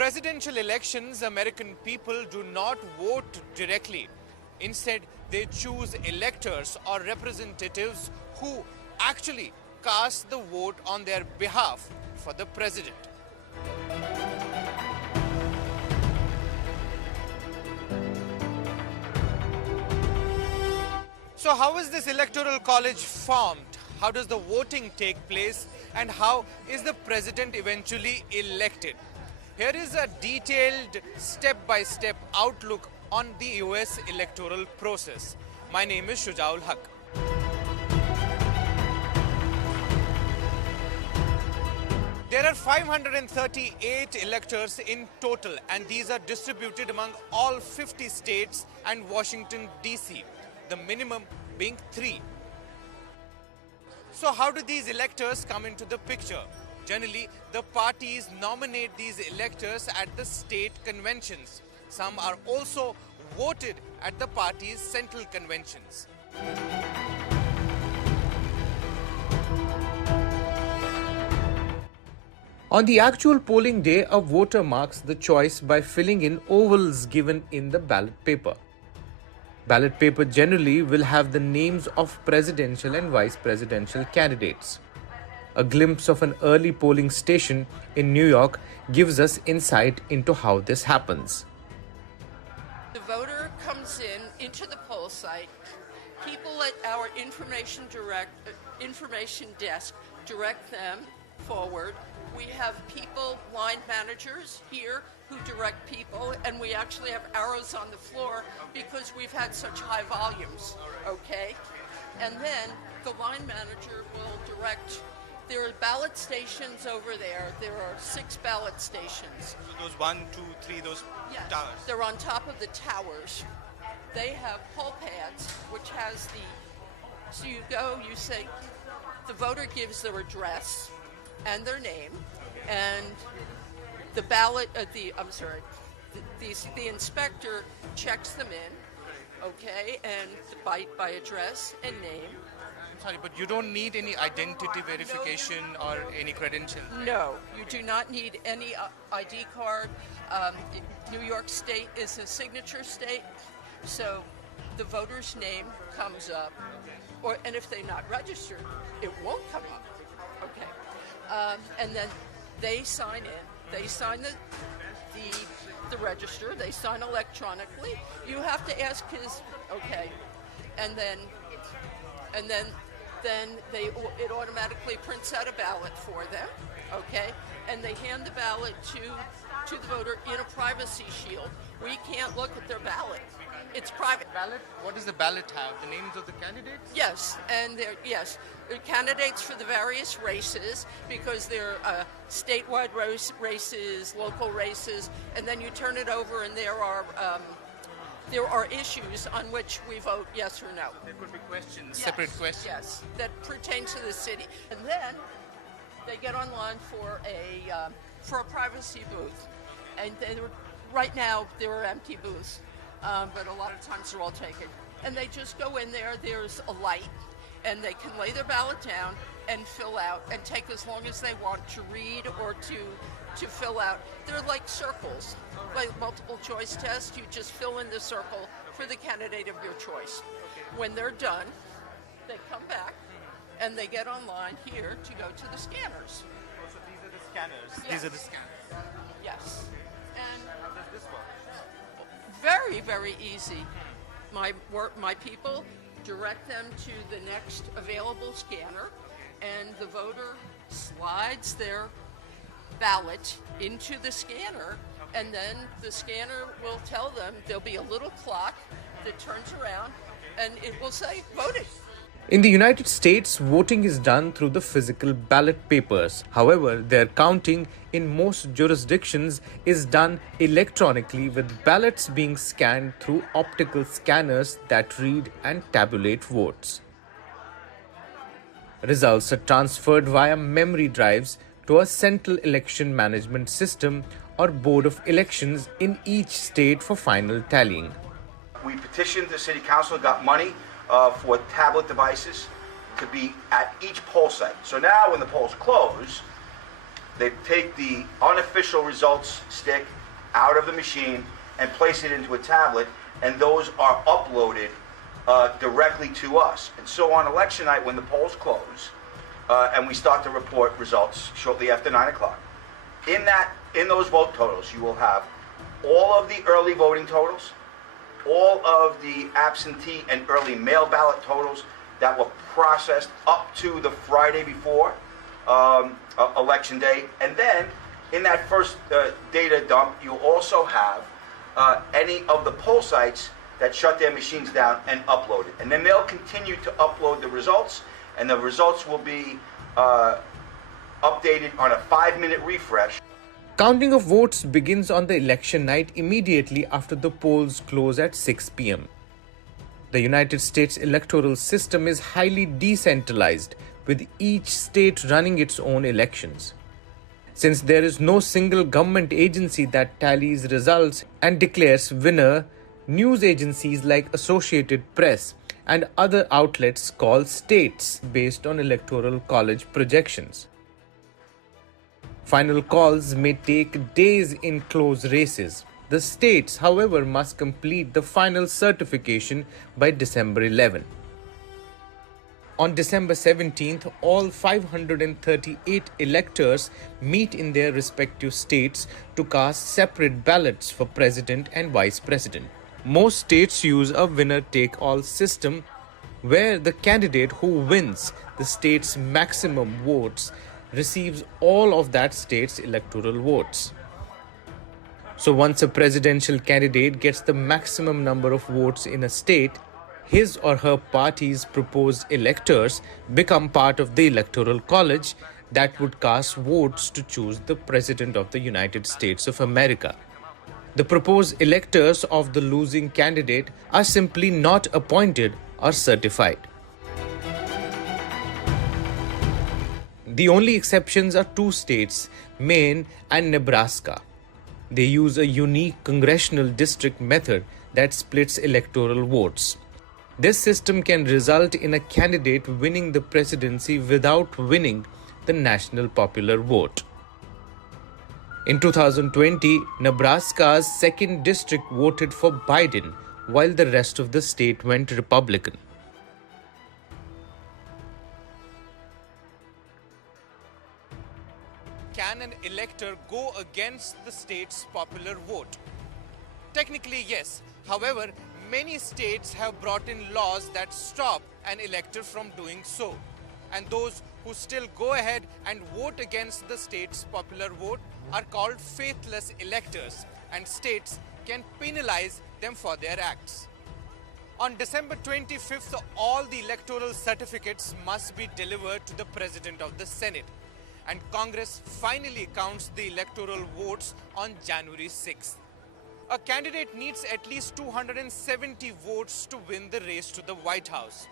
presidential elections, American people do not vote directly. Instead, they choose electors or representatives who actually cast the vote on their behalf for the president. So how is this electoral college formed? How does the voting take place? And how is the president eventually elected? Here is a detailed step-by-step outlook on the US electoral process. My name is Shujaul Haq. There are 538 electors in total, and these are distributed among all 50 states and Washington, D.C., the minimum being 3. So how do these electors come into the picture? Generally, the parties nominate these electors at the state conventions. Some are also voted at the party's central conventions. On the actual polling day, a voter marks the choice by filling in ovals given in the ballot paper. Ballot paper generally will have the names of presidential and vice presidential candidates. A glimpse of an early polling station in New York gives us insight into how this happens. The voter comes into the poll site. People at our information desk direct them forward. We have people, line managers here who direct people, and we actually have arrows on the floor because we've had such high volumes, okay? And then the line manager will direct. There are ballot stations over there. There are 6 ballot stations. So those 1, 2, 3, those towers? They're on top of the towers. They have poll pads, which has so you go, you say, the voter gives their address and their name, and the ballot, the inspector checks them in, okay, and by address and name. Sorry, but you don't need any identity verification or any credentials? No, you do not need any ID card. New York State is a signature state, so the voter's name comes up, and if they're not registered, it won't come up. Okay. And then they sign in. They sign the register. They sign electronically. You have to ask okay, and then it automatically prints out a ballot for them. Okay, and they hand the ballot to the voter in a privacy shield. We can't look at their ballot. It's private. Ballot? What does the ballot have? The names of the candidates? Yes, and they're candidates for the various races, because they're statewide races, local races, and then you turn it over, and there are issues on which we vote yes or no. There could be questions, separate questions. Yes, that pertain to the city, and then they get online for a privacy booth, and right now there are empty booths. But a lot of times they're all taken. And they just go in there, there's a light, and they can lay their ballot down and fill out and take as long as they want to read or to fill out. They're like circles, like multiple choice tests. You just fill in the circle for the candidate of your choice. When they're done, they come back and they get online here to go to the scanners. So these are the scanners? Yes. These are the scanners? Yes. And how does this work? Very, very easy. My people direct them to the next available scanner, and the voter slides their ballot into the scanner, and then the scanner will tell them, there'll be a little clock that turns around, and it will say, voted. In the United States, voting is done through the physical ballot papers. However, their counting in most jurisdictions is done electronically, with ballots being scanned through optical scanners that read and tabulate votes. Results are transferred via memory drives to a central election management system or board of elections in each state for final tallying. We petitioned the city council, got money for tablet devices to be at each poll site. So now when the polls close, they take the unofficial results stick out of the machine and place it into a tablet, and those are uploaded directly to us. And so on election night, when the polls close, and we start to report results shortly after 9 o'clock, in those vote totals, you will have all of the early voting totals, all of the absentee and early mail ballot totals that were processed up to the Friday before election day. And then in that first data dump, you'll also have any of the poll sites that shut their machines down and upload it. And then they'll continue to upload the results, and the results will be updated on a 5-minute refresh. Counting of votes begins on the election night immediately after the polls close at 6 p.m. The United States electoral system is highly decentralized, with each state running its own elections. Since there is no single government agency that tallies results and declares winner, news agencies like Associated Press and other outlets call states based on Electoral College projections. Final calls may take days in close races. The states, however, must complete the final certification by December 11. On December 17th, all 538 electors meet in their respective states to cast separate ballots for president and vice president. Most states use a winner-take-all system where the candidate who wins the state's maximum votes receives all of that state's electoral votes. So once a presidential candidate gets the maximum number of votes in a state, his or her party's proposed electors become part of the Electoral College that would cast votes to choose the President of the United States of America. The proposed electors of the losing candidate are simply not appointed or certified. The only exceptions are two states, Maine and Nebraska. They use a unique congressional district method that splits electoral votes. This system can result in a candidate winning the presidency without winning the national popular vote. In 2020, Nebraska's 2nd district voted for Biden, while the rest of the state went Republican. Can an elector go against the state's popular vote? Technically, yes. However, many states have brought in laws that stop an elector from doing so. And those who still go ahead and vote against the state's popular vote are called faithless electors, and states can penalize them for their acts. On December 25th, all the electoral certificates must be delivered to the President of the Senate, and Congress finally counts the electoral votes on January 6th. A candidate needs at least 270 votes to win the race to the White House.